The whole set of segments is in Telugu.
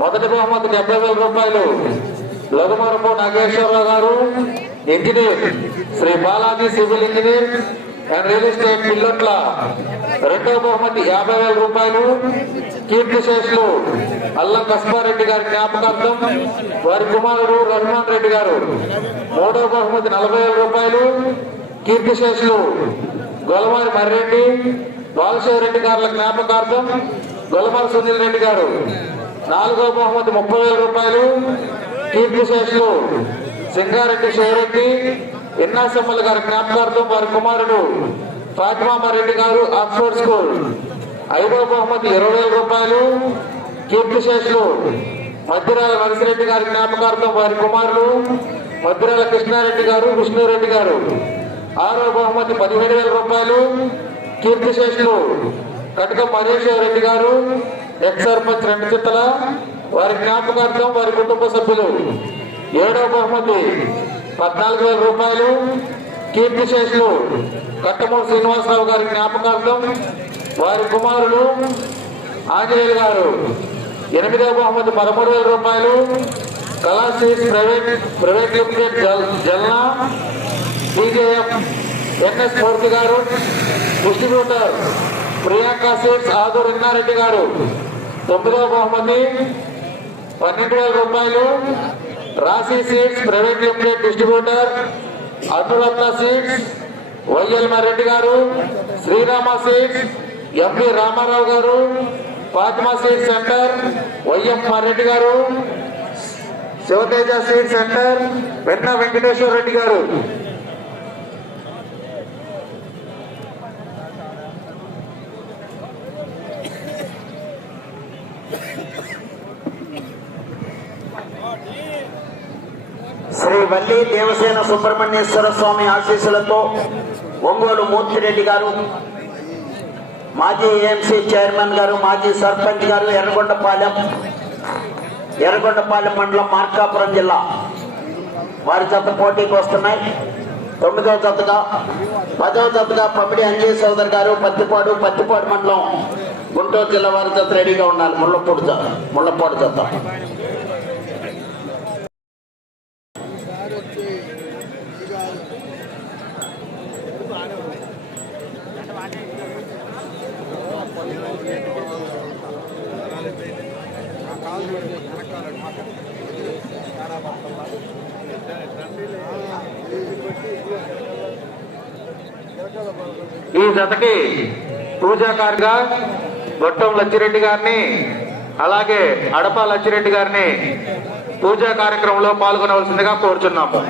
మొదటి బహుమతి డెబ్బై వేల రూపాయలు. లఘుమరపు నాగేశ్వరరావు గారు engineer Sri Balaji civil engineer. And real estate Pillutla రెండవ బహుమతి యాభై వేల రూపాయలు. కీర్తి శేషులు అల్లం కస్మారెడ్డి గారి జ్ఞాపకార్థం వారి కుమారుడు రహమాన్ రెడ్డి గారు. మూడవ బహుమతి నలభై వేల రూపాయలు. కీర్తి శేషులు గొలవారి మర్రెడ్డి బాలశివరెడ్డి గారుల జ్ఞాపకార్థం గొలవారి సునీల్ రెడ్డి గారు. నాలుగో బహుమతి ముప్పై వేల రూపాయలు. కీర్తి శేషులు సింగారెడ్డి శివరెడ్డి ఎన్నాసమ్మల గారి జ్ఞాపకార్థం వారి కుమారుడు ఫాతిమారెడ్డి గారు ఆక్స్ఫర్డ్ స్కూల్. ఐదో బహుమతి ఇరవై వేల రూపాయలు. కీర్తి శేషులు మధ్యరాల నరసిరెడ్డి గారి జ్ఞాపకార్థం వారి కుమారులు మధ్యరాల కృష్ణారెడ్డి గారు విష్ణురెడ్డి గారు. ఆరో బహుమతి పదిహేడు వేల రూపాయలు. కీర్తి శేషులు కటకం రెడ్డి గారు ఎక్స్ సర్పంచ్ రెండు చిత్తల. వారి జ్ఞాపకార్థం వారి కుటుంబ సభ్యులు. ఏడవ బహుమతి పద్నాలుగు వేల రూపాయలు కీర్తి శేషులు కట్టమూరు శ్రీనివాసరావు గారి జ్ఞాపకార్థం వారి కుమారులు ఆంజనేయులు గారు ఎనిమిదవ బహుమతి పదమూడు వేల రూపాయలు. కళాశ్రీస్ ప్రైవేట్ ప్రైవేట్ లిమిటెడ్ జల్ జల్నా బీజేఎఫ్ ఎన్ఎస్ మూర్తి గారు డిస్ట్రిబ్యూటర్ ప్రియాంక సీట్స్ ఆదూర్ ఇన్నారెడ్డి గారు. తొమ్మిదవ బహుమతి పన్నెండు వేల రూపాయలు. Rasi seeds private limited distributor Anuratna seeds YL Reddy గారు శ్రీరామ సీట్స్ ఎంపి రామారావు గారు Fatima seed centre YM Reddy గారు శివతేజ సీట్ సెంటర్ వెన్న వెంకటేశ్వర రెడ్డి గారు శ్రీ వల్లి దేవసేన సుబ్రహ్మణ్యేశ్వర స్వామి ఆశీస్సులతో ఒంగోలు మూర్తిరెడ్డి గారు మాజీ ఏఎంసీ చైర్మన్ గారు మాజీ సర్పంచ్ గారు ఎర్రగొండపాలెం ఎర్రగొండపాలెం మండలం మార్కాపురం జిల్లా. వారి జత పోటీకి వస్తున్నాయి. తొమ్మిదవ జతగా పదవ జతగా పమిడి అంజయ్ సోదర్ గారు పత్తిపాడు పత్తిపాడు మండలం గుంటూరు జిల్లా వారి జత రెడీగా ఉండాలి. ముళ్ళపూడి జత ముళ్ళపూడి జత. ఈ జతకి పూజాకారుగా గొట్టం లచ్చిరెడ్డి గారిని అలాగే అడప లచ్చిరెడ్డి గారిని పూజా కార్యక్రమంలో పాల్గొనవలసిందిగా కోరుచున్నాము.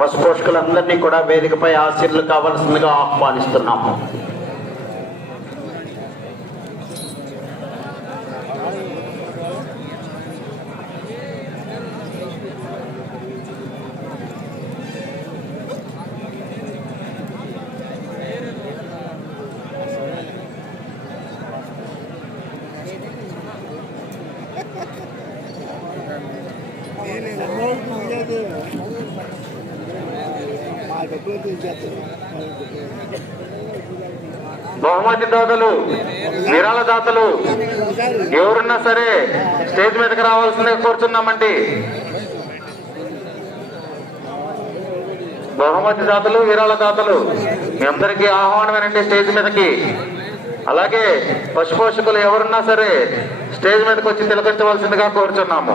బస్ కూడా వేదికపై ఆశీర్లు కావాల్సిందిగా ఆహ్వానిస్తున్నాము. బహుమతి నిరాళదాతలు ఎవరున్నా సరే స్టేజ్ మీదకి రావాల్సిందిగా కోరుతున్నామండి. బహుమతి దాతలు విరాళ దాతలు మీ అందరికీ ఆహ్వానమేనండి స్టేజ్ మీదకి. అలాగే పశుపోషకులు ఎవరున్నా సరే స్టేజ్ మీదకి వచ్చి తిలకించవలసిందిగా కోరుచున్నాము.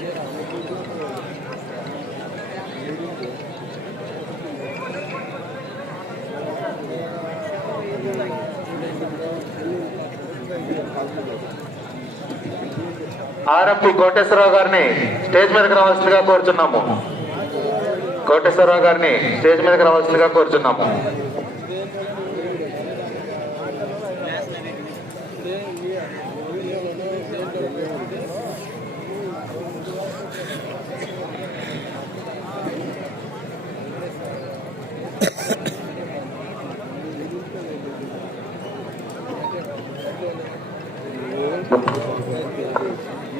ఆర్ఎంపి కోటేశ్వరరావు గారిని స్టేజ్ మీదకి రావాల్సిందిగా కోరుచున్నాము. కోటేశ్వరరావు గారిని స్టేజ్ మీదకి రావాల్సిందిగా కోరుచున్నాము.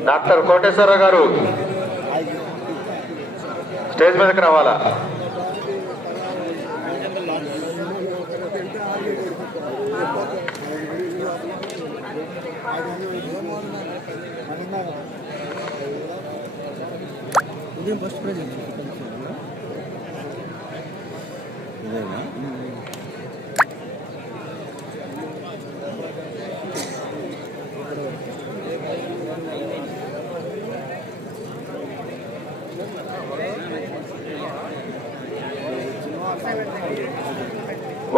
డాక్టర్ కోటేశ్వరరావు గారు స్టేజ్ మీదకి రావాలా? ఉదయం ఫస్ట్ ప్రైజ్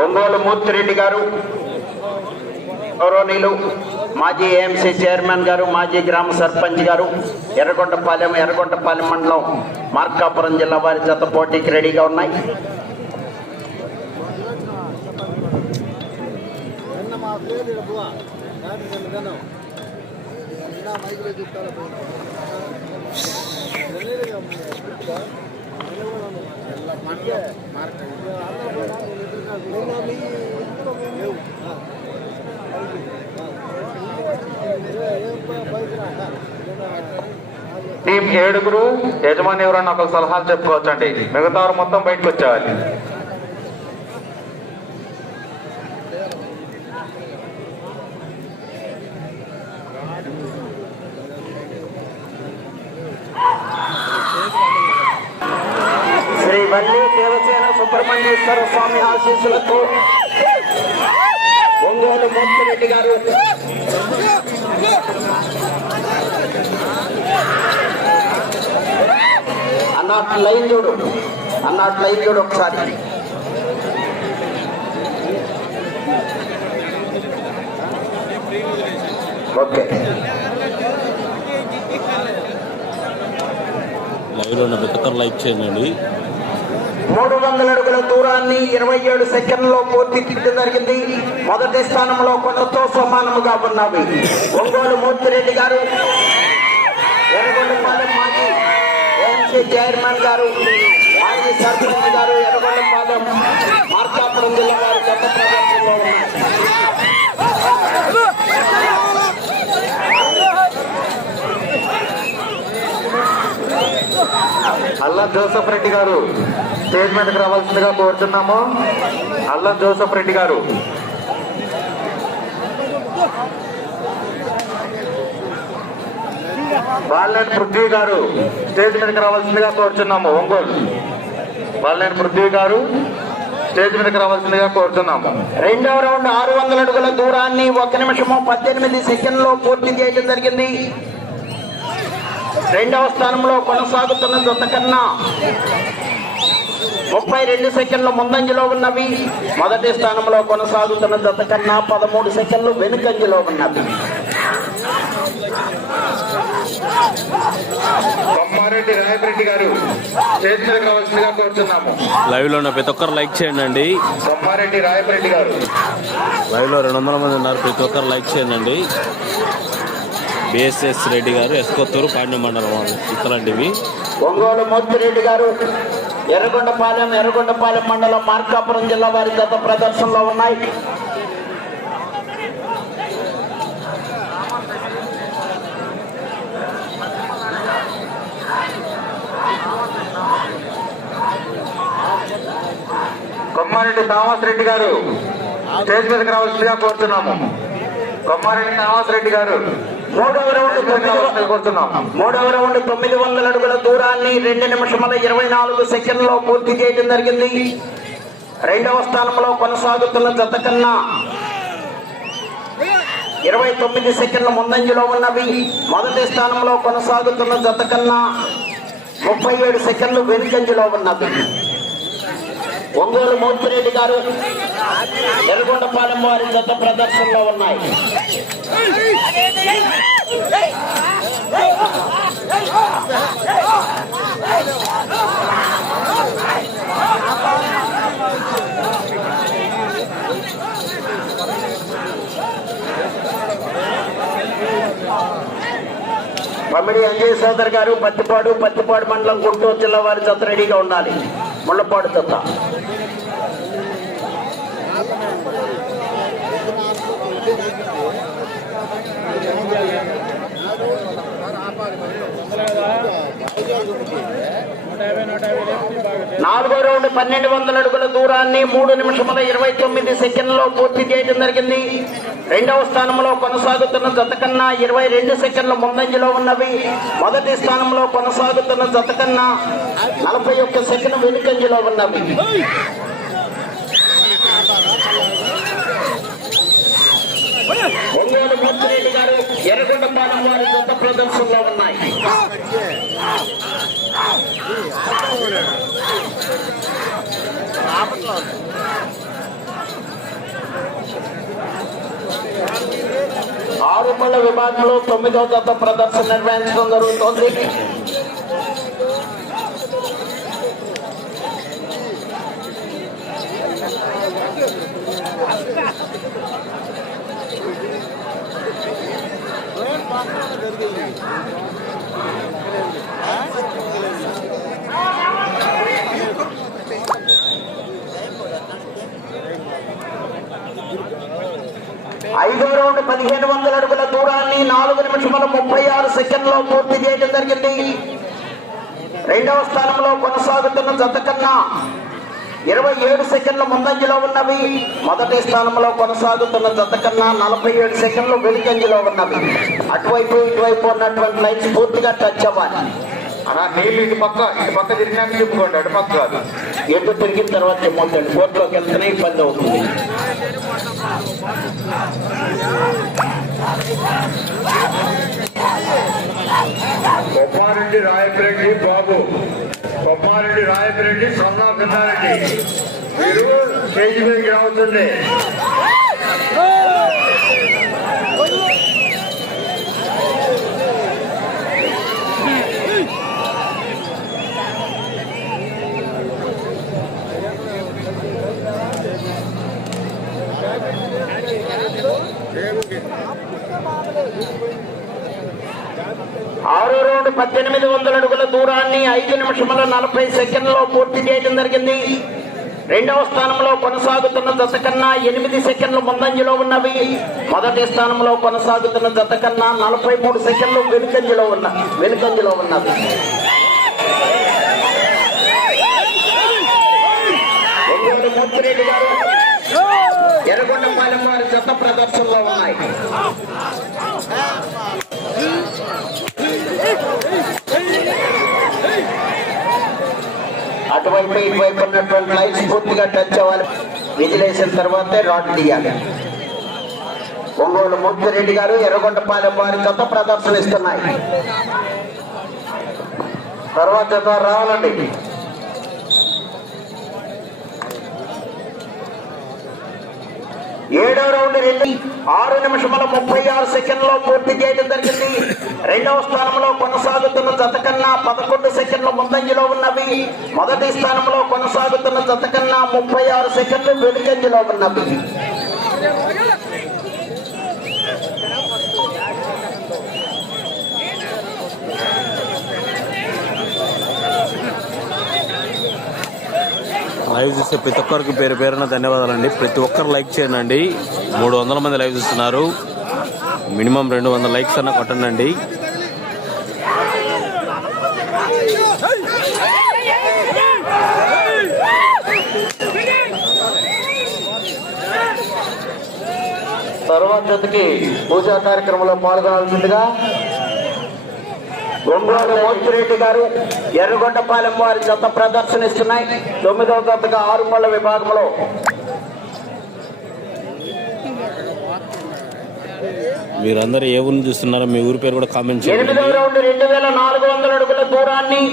ఒంగోలు మూర్తిరెడ్డి గారు గౌరవనీయులు మాజీ ఏఎంసీ చైర్మన్ గారు మాజీ గ్రామ సర్పంచ్ గారు ఎర్రగొండపాలెం ఎర్రగొండపాలెం మండలం మార్కాపురం జిల్లా వారి జత పోటీకి రెడీగా ఉన్నాయి. నిన్న టీం ఏడుగురు యజమాని ఎవరన్నా ఒక సలహాలు చెప్పుకోవచ్చండి. మిగతా వారు మొత్తం బయటకు వచ్చేవాలి శ్రీ వల్లి దేవసేన సుబ్రహ్మణ్యేశ్వర స్వామి ఆశీస్సులతో ఒంగోలు మోత్తిరెడ్డి గారు అన్నట్టు లైన్ చూడు. అన్నట్టు లైన్ చూడు ఒకసారి. ఓకే. లైవ్లో ఉన్న ప్రతి లైక్ చేయండి. మూడు వందల అడుగుల దూరాన్ని ఇరవై ఏడు సెకండ్లలో పూర్తి చేయడం జరిగింది. మొదటి స్థానంలో కొనతో సమానముగా ఉన్నవి. ఒంగోలు మూర్తిరెడ్డి గారు ఎర్రగొండపాలెం మాజీ ఏఎంసీ చైర్మన్ గారు మాజీ సర్పంచ్ గారు ఎర్రగొండపాలెం మార్కాపురం జిల్లా వారి గత ప్రదర్శనలో జోసఫ్ రెడ్డి గారు స్టేజ్ మీదకి రావాల్సిందిగా కోరుతున్నాము. అల్లం జోసఫ్ రెడ్డి గారు. బాలనేని పృథ్వీ గారు స్టేజ్ మీదకి రావాల్సిందిగా కోరుచున్నాము ఒంగోలు. బాలనేని పృథ్వీ గారు స్టేజ్ మీదకి రావాల్సిందిగా కోరుతున్నాము. రెండవ రౌండ్ ఆరు వందల అడుగుల దూరాన్ని ఒక నిమిషము పద్దెనిమిది సెకండ్లో పూర్తి చేయడం జరిగింది. రెండవ స్థానంలో కొనసాగుతున్న జత కన్నా ముప్పై రెండు సెకండ్లు ముందంజలో ఉన్నవి. మొదటి స్థానంలో కొనసాగుతున్న జత కన్నా పదమూడు సెకండ్లు వెనుకంజలో ఉన్నవి. బొమ్మారెడ్డి రాయపరెడ్డి గారు కోరుచున్నాము లైవ్లో ఉన్న ప్రతి ఒక్కరు లైక్ చేయండి బొమ్మారెడ్డి రాయపరెడ్డి గారు. లైవ్లో రెండు వందల మంది ఉన్నారు. ప్రతి ఒక్కరు లైక్ చేయండి బిఎస్ఎస్ రెడ్డి గారు ఎస్కొత్తూరు పాండ్య మండలం వాళ్ళు. ఇతలాంటివి ఒంగోలు మోత్తిరెడ్డి గారు ఎర్రగొండపాలెం ఎర్రగొండపాలెం మండలం మార్కాపురం జిల్లా వారి గత ప్రదర్శనలో ఉన్నాయి. కొమ్మారెడ్డి థామస్ రెడ్డి గారు స్టేజ్ మీదకి రావాల్సిందిగా కోరుతున్నాము. కొమ్మారెడ్డి థామస్ రెడ్డి గారు. మూడవ రౌండ్ కోరుతున్నాము మూడవ రౌండ్ తొమ్మిది వందల అడుగుల దూరాన్ని రెండు నిమిషముల ఇరవై నాలుగు సెకండ్లో పూర్తి చేయడం జరిగింది. రెండవ స్థానంలో కొనసాగుతున్న జత కన్నా ఇరవై తొమ్మిది సెకండ్ల ముందంజలో ఉన్నవి. మొదటి స్థానంలో కొనసాగుతున్న జత కన్నా ముప్పై ఏడు సెకండ్లు వెనుకంజలో ఉన్నవి. ఒంగోలు మోతిరెడ్డి గారు ఎల్గొండపాలెం వారి జత ప్రదర్శనలో ఉన్నాయి. పమిడి అంజయ్ సోదర్ గారు పత్తిపాడు పత్తిపాడు మండలం గుంటూరు జిల్లా వారి జత రెడీగా ఉండాలి. ముళ్ళపాడు జత నాలుగో రౌండ్ పన్నెండు వందల అడుగుల దూరాన్ని మూడు నిమిషముల ఇరవై తొమ్మిది సెకండ్లో పూర్తి చేయడం జరిగింది. రెండవ స్థానంలో కొనసాగుతున్న జత కన్నా ఇరవై రెండు సెకండ్ల ముందంజలో ఉన్నవి. మొదటి స్థానంలో కొనసాగుతున్న జత కన్నా నలభై ఒక్క సెకండ్ వెనుకంజలో ఉన్నవి. ఒంగోలు ముత్తిరెడ్డి గారు ఎర్రగొండపాలెం వారి జత ప్రదర్శనలో ఉన్నాయి ఆరుమల విభాగంలో తొమ్మిదవ జత ప్రదర్శన నిర్వహించడం జరుగుతోంది ఐదో రౌండ్ పదిహేను వందల అడుగుల దూరాన్ని నాలుగు నిమిషముల ముప్పై ఆరు సెకండ్లో పూర్తి చేయడం జరిగింది. రెండవ స్థానంలో కొనసాగుతున్న జత కన్నా ఇరవై ఏడు సెకండ్ల ముందంజలో ఉన్నవి. మొదటి స్థానంలో కొనసాగుతున్న జత కన్నా నలభై ఏడు సెకండ్లు వెలికంజలో ఉన్నవి. అటువైపు ఇటువైపు ఉన్నటువంటి లైన్స్ పూర్తిగా టచ్ అవ్వాలి. అలా నీళ్ళు ఇటు పక్క ఇటు పక్క తిరిగినాక చెప్పుకోండి అటు పక్క కాదు. ఎటు తిరిగిన తర్వాత ఏమవుతుంది కోర్టులోకి వెళ్తేనే ఇబ్బంది అవుతుంది. కొప్పారెడ్డి రాయపిరెడ్డి బాబు. కొప్పారెడ్డి రాయపిరెడ్డి సన్నా పిన్నారెడ్డి మీరు స్టేజ్ మీదకి రావుతుంది ఆరో రౌండ్ పద్దెనిమిది వందల అడుగుల దూరాన్ని ఐదు నిమిషముల నలభై సెకండ్లో పూర్తి చేయడం జరిగింది. రెండవ స్థానంలో కొనసాగుతున్న జత కన్నా ఎనిమిది సెకండ్లు ముందంజలో ఉన్నవి. మొదటి స్థానంలో కొనసాగుతున్న జత కన్నా నలభై మూడు సెకండ్లు వెనుకంజలో ఉన్న వెనుకంజలో ఉన్నవి ఒంగోలు మూర్తిరెడ్డి గారు ఎర్రగొండపాలెం వారి జత ప్రదర్శనలో ఉన్నాయి. అటువైపు ఇటువైపు ఉన్నటువంటి లైట్స్ పూర్తిగా టచ్ అవ్వాలి. విజిలేసిన తర్వాతే రాడ్ తీయాలి. ఒంగోలు ముద్దురెడ్డి గారు ఎర్రగొండపాలెం వారి కొత్త ప్రదర్శన ఇస్తున్నాయి తర్వాత రావాలండి. ఏడో రౌండ్ వెళ్ళి ఆరు నిమిషముల ముప్పై ఆరు సెకండ్లో పూర్తి చేయడం జరిగింది. రెండవ స్థానంలో కొనసాగుతున్న జత కన్నా పదకొండు సెకండ్ల ముందంజలో ఉన్నవి. మొదటి స్థానంలో కొనసాగుతున్న జత కన్నా ముప్పై ఆరు సెకండ్లు వెనుకంజలో ఉన్నవి. లైవ్ చూస్తే ప్రతి ఒక్కరికి పేరు పేరున ధన్యవాదాలండి. ప్రతి ఒక్కరు లైక్ చేయండి. మూడు వందల మంది లైవ్ చూస్తున్నారు. మినిమం రెండు వందల లైక్స్ అన్న కొట్టండి తర్వాత జతకి పూజా కార్యక్రమంలో పాల్గొనాల్సిందిగా ఒంగోలు మోతిరెడ్డి గారు ఎర్రగొండపాలెం వారి జత ప్రదర్శనిస్తున్నాయి. తొమ్మిదవ జతగా ఆరుమల్ల విభాగంలో. మీరందరూ ఏ ఊరిని చూస్తున్నారో మీ ఊరి పేరు కూడా కామెంట్ చేయండి. ఎనిమిదవ రౌండ్ రెండు వేల నాలుగు వందల అడుగుల దూరాన్ని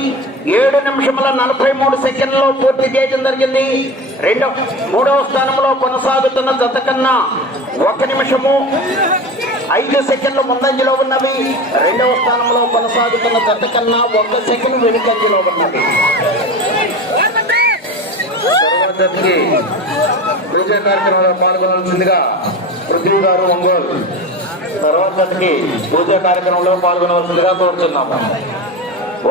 ఏడు నిమిషముల నలభై మూడు సెకండ్లలో పూర్తి చేయడం జరిగింది. రెండవ మూడవ స్థానంలో కొనసాగుతున్న జత కన్నా ఒక నిమిషము ఐదు సెకండ్లు ముందంజలో ఉన్నవి. రెండవ స్థానంలో కొనసాగుతున్న జత కన్నా ఒక్క సెకండ్ వెనుకంజలో ఉన్నవి తర్వాతకి పూజ కార్యక్రమంలో పాల్గొనాల్సిందిగా పృథ్వీ గారు ఒంగోలు. తర్వాతకి పూజ కార్యక్రమంలో పాల్గొనవలసిందిగా కోరుతున్నాము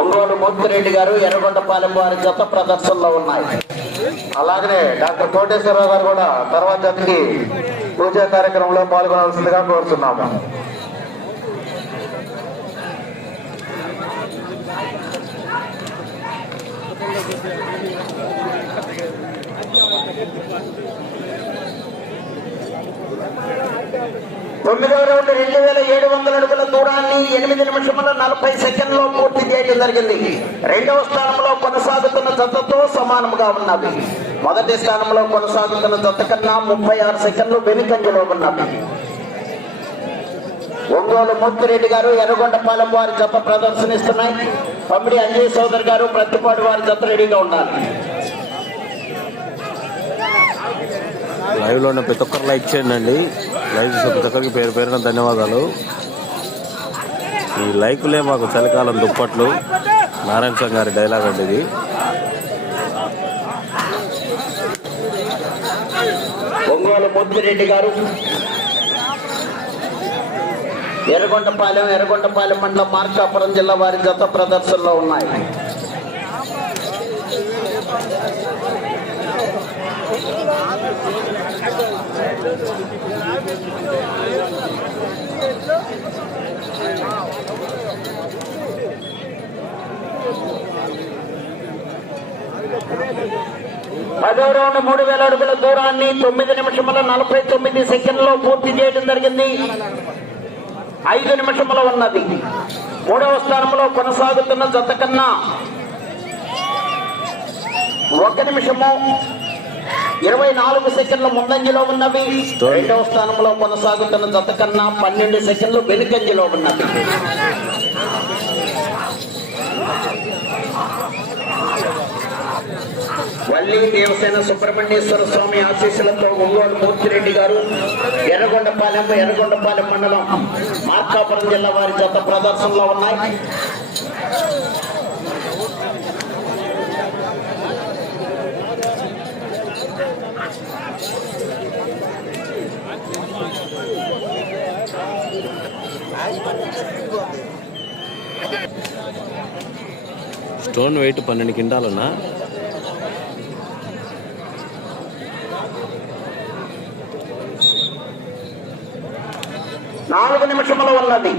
ఒంగోలు మూర్తిరెడ్డి గారు ఎర్రగొండపాలెం వారి జత ప్రదర్శనలో ఉన్నాయి. అలాగనే డాక్టర్ కోటేశ్వరరావు గారు కూడా తర్వాత జతకి పూజ కార్యక్రమంలో పాల్గొనవలసిందిగా కోరుతున్నాము. తొమ్మిదవ రౌండ్ రెండు వేల ఏడు వందల అడుగుల దూరాన్ని ఎనిమిది నిమిషముల నలభై సెకండ్లో పూర్తి చేయడం జరిగింది. రెండవ స్థానంలో కొనసాగుతున్న జతతో సమానంగా ఉన్నది. మొదటి స్థానంలో కొనసాగుతున్న జత కన్నా ముప్పై ఆరు సెకండ్లు వెనుకంజలో ఉన్నది. ఒంగోలు మూర్తిరెడ్డి గారు ఎర్రగొండపాలెం వారి జత ప్రదర్శనిస్తున్నాయి. పంపిడి అంజయ్ సోదర్ గారు ప్రతిపాడు వారి జత రెడీగా ఉన్నారు లైవ్లో ఉన్న ప్రతి ఒక్కరు లైక్ చేయండి. లైవ్ చేసే ప్రతి ఒక్కరికి పేరు పేరున ధన్యవాదాలు. ఈ లైకులే మాకు చలికాలం దుప్పట్లు. నారాయణ స్వామి గారి డైలాగ్ అంటే ఇది. ఒంగోలు గారు. ఎర్రగొండపాలెం ఎర్రగొండపాలెం మండలం మార్కాపురం జిల్లా వారి జత ప్రదర్శనలో ఉన్నాయి. పదో రౌండ్ మూడు వేల అడుగుల దూరాన్ని తొమ్మిది నిమిషముల నలభై తొమ్మిది సెకండ్లో పూర్తి చేయడం జరిగింది. ఐదు నిమిషముల ఉన్నది. మూడవ స్థానంలో కొనసాగుతున్న జత కన్నా ఒక నిమిషము ఇరవై నాలుగు సెకండ్ల ముందంజలో ఉన్నవి. రెండవ స్థానంలో కొనసాగుతున్న జత కన్నా పన్నెండు సెకండ్లు వెనుకంజలో ఉన్నవి వల్లి దేవసేన సుబ్రహ్మణ్యేశ్వర స్వామి ఆశీస్సులతో ఒంగోలు మూర్తిరెడ్డి గారు ఎర్రగొండపాలెం ఎర్రగొండపాలెం మండలం మార్కాపురం జిల్లా వారి జత ప్రదర్శనలో ఉన్నాయి. స్టోన్ వెయిట్ పన్నెండు కింటాలన్నా. నాలుగు నిమిషముల ఉన్నది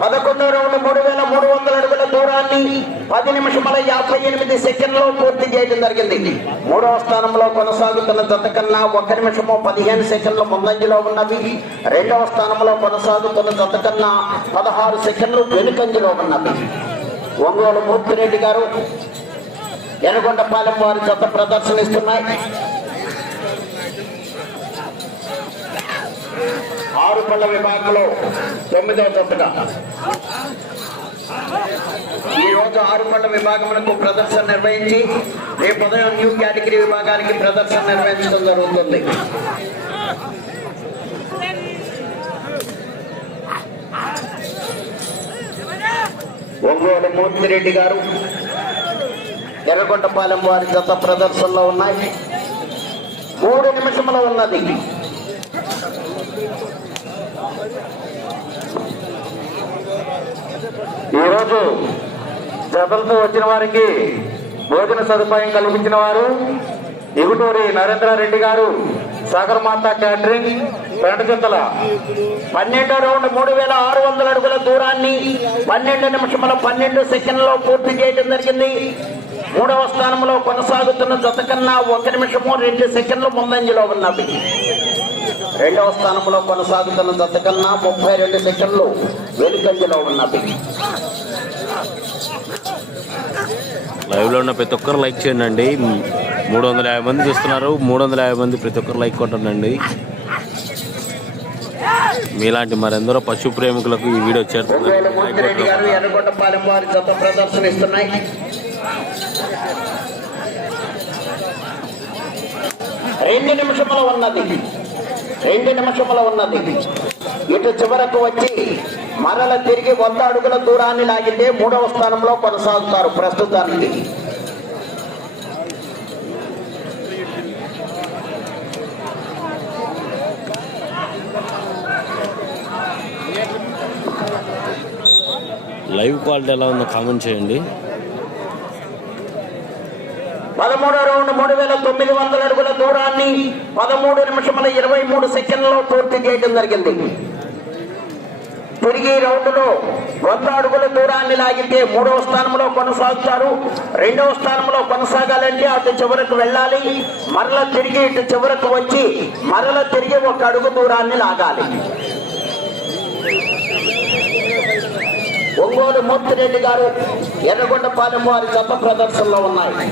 పదకొండు రౌండ్ మూడు వేల మూడు వందల అడుగుల దూరాన్ని పది నిమిషముల యాభై ఎనిమిది సెకండ్లో పూర్తి చేయడం జరిగింది. మూడవ స్థానంలో కొనసాగుతున్న జత కన్నా ఒక నిమిషము పదిహేను సెకండ్ల ముందంజలో ఉన్నవి. రెండవ స్థానంలో కొనసాగుతున్న జత కన్నా పదహారు సెకండ్లు వెనుకంజలో ఉన్నవి. ఒంగోలు మూర్తిరెడ్డి గారు ఎనగొండపాలెం వారి జత ప్రదర్శనిస్తున్నాయి. ఆరు పళ్ళ విభాగంలో తొమ్మిదవ జతగా ఈ రోజు ఆరు పళ్ళ విభాగములకు ప్రదర్శన నిర్వహించి రేపు ఉదయం న్యూ కేటగిరీ విభాగానికి ప్రదర్శన నిర్వహించడం జరుగుతుంది. ఒంగోలు మూర్తిరెడ్డి గారు ఎర్రగొండపాలెం వారి జత ప్రదర్శనలో ఉన్నాయి. మూడు నిమిషంలో ఉన్నది. ఈరోజు జతలతో వచ్చిన వారికి భోజన సదుపాయం కల్పించిన వారు ఇగుటూరి నరేంద్రారెడ్డి గారు సాగరమాత క్యాటరింగ్ పెంటచింతల పన్నెండో రౌండ్ మూడు వేల ఆరు వందల అడుగుల దూరాన్ని పన్నెండు నిమిషముల పన్నెండు సెకండ్లో పూర్తి చేయడం జరిగింది. మూడవ స్థానంలో కొనసాగుతున్న జత కన్నా ఒక నిమిషము రెండు సెకండ్లు ముందంజలో ఉన్నవి రెండవ స్థానంలో కొనసాగుతున్న జత కన్నా ముప్పై రెండు సెకండ్లు వెనుకంజలో ఉన్నవి లైవ్లో ఉన్న ప్రతి ఒక్కరు లైక్ చేయండి. మూడు వందల యాభై మంది చూస్తున్నారు. మూడు వందల యాభై మంది ప్రతి ఒక్కరు లైక్ కొట్టండి. మీలాంటి మరెందరో పశు ప్రేమికులకు ఈ వీడియో చేరుతుంది. రెండు నిమిషముల ఉన్నది రెండు నిమిషముల ఉన్నది ఇటు చివరకు వచ్చి మరల తిరిగి వంద అడుగుల దూరాన్ని లాగితే మూడవ స్థానంలో కొనసాగుతారు ప్రస్తుతానికి. లైవ్ క్వాలిటీ ఎలా ఉందో కామెంట్ చేయండి. పదమూడో రౌండ్ మూడు వేల తొమ్మిది వందల అడుగుల దూరాన్ని పదమూడు నిమిషముల ఇరవై మూడు సెకండ్లలో పూర్తి చేయడం జరిగింది. తిరిగి రౌండ్లో వంద అడుగుల దూరాన్ని లాగితే మూడవ స్థానంలో కొనసాగుతారు. రెండవ స్థానంలో కొనసాగాలంటే అటు చివరకు వెళ్ళాలి. మరల తిరిగి ఇటు చివరకు వచ్చి మరల తిరిగి ఒక అడుగు దూరాన్ని లాగాలి. ఒంగోలు మూర్తిరెడ్డి గారు ఎర్రగొండపాలెం వారి జత ప్రదర్శనలో ఉన్నాయి.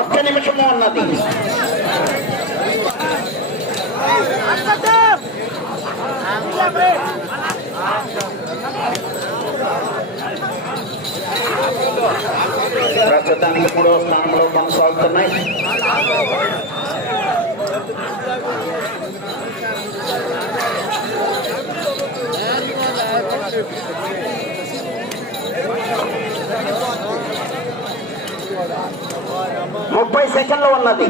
ఒక్క నిమిషము ఉన్నది ప్రస్తుతానికి మూడవ స్థానంలో కొనసాగుతున్నాయి. ముప్పై సెకండ్లు ఉన్నది.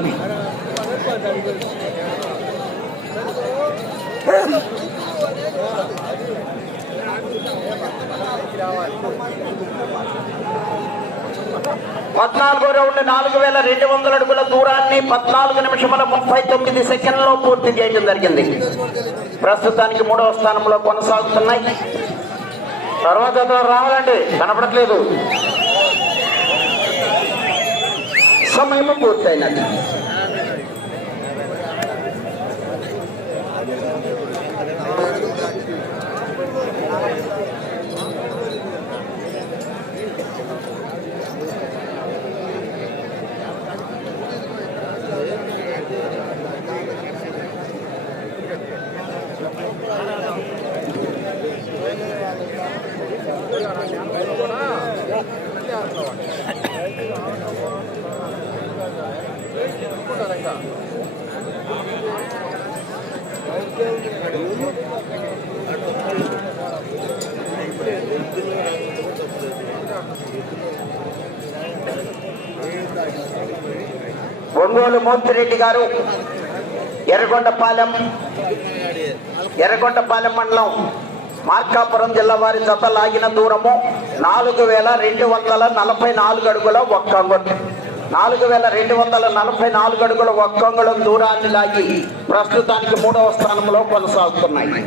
పద్నాలుగో రౌండ్ నాలుగు వేల రెండు వందల అడుగుల దూరాన్ని పద్నాలుగు నిమిషముల ముప్పై తొమ్మిది సెకండ్లో పూర్తి చేయడం జరిగింది. ప్రస్తుతానికి మూడవ స్థానంలో కొనసాగుతున్నాయి. తర్వాత రావాలండి కనపడట్లేదు. సమయం పూర్తయినది. ఒంగోలు మోపిరెడ్డి గారు ఎర్రగొండపాలెం ఎర్రగొండపాలెం మండలం. మార్కాపురం జిల్లా వారి జత లాగిన దూరము నాలుగు వేల రెండు వందల నలభై నాలుగు అడుగుల ఒక్క అంగుళం. నాలుగు వేల రెండు వందల నలభై నాలుగు అడుగుల ఒక్క అంగుళం దూరాన్ని లాగి ప్రస్తుతానికి మూడవ స్థానంలో కొనసాగుతున్నాయి.